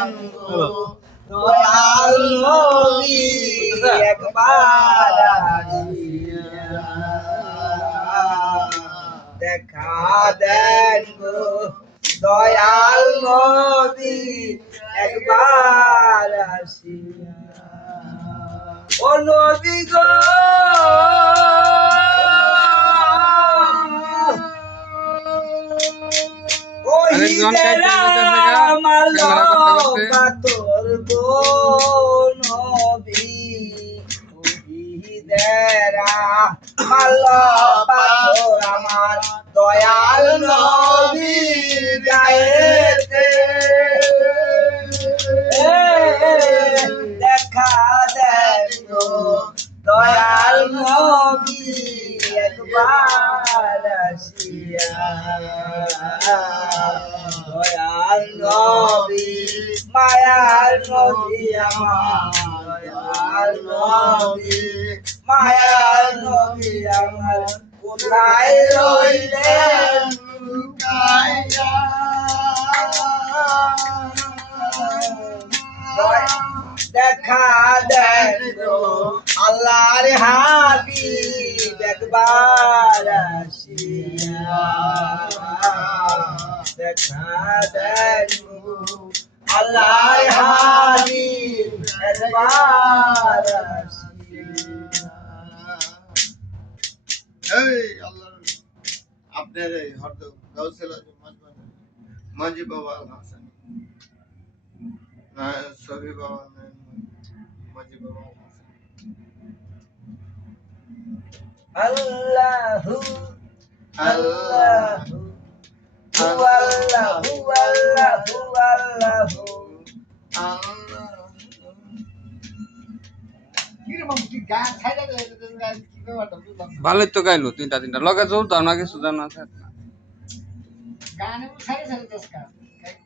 দেন গো দয়াল নবী একবার আসিয়া দেখা দেন গো দয়াল নবী একবার আসিয়া ও নবী গো পাথর গো নবী শহীদেরা মাল পাথর আমার দয়াল নবীর গায়েতে দেখা দেন গো দয়াল নবী একবার আসিয়া দয়াল নবী মায়ার নবী আমার দয়াল নবী মায়ার নবী আমার কোথায় রইলেন লুকাইয়া দেখা দেন গো আল্লাহর হাবিব একবার আসিয়া দেখা দেন গো আল্লাহর হাবিব একবার আসিয়া এই আল্লাহ আপনার এই হরদম গাউসেল আজম মাঝি বাবা আল হাসান না সবি বাবা মাঝি বাবা আল হাসান আল্লাহু আল্লাহু আল্লাহু আল্লাহু আল্লাহু ভালোই তো গাইলো তিনটা লগে জোর দাও না কিছু জানা আছে গানে সাড়ে সাড়ে 10 কা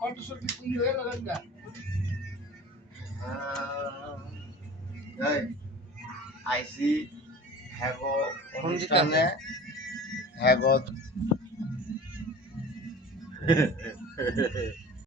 কণ্ঠস্বর কি তুই হয়ে লাগেন গা এই আইসি হ্যাগো কোন দিকে অনুষ্ঠানে হ্যাগো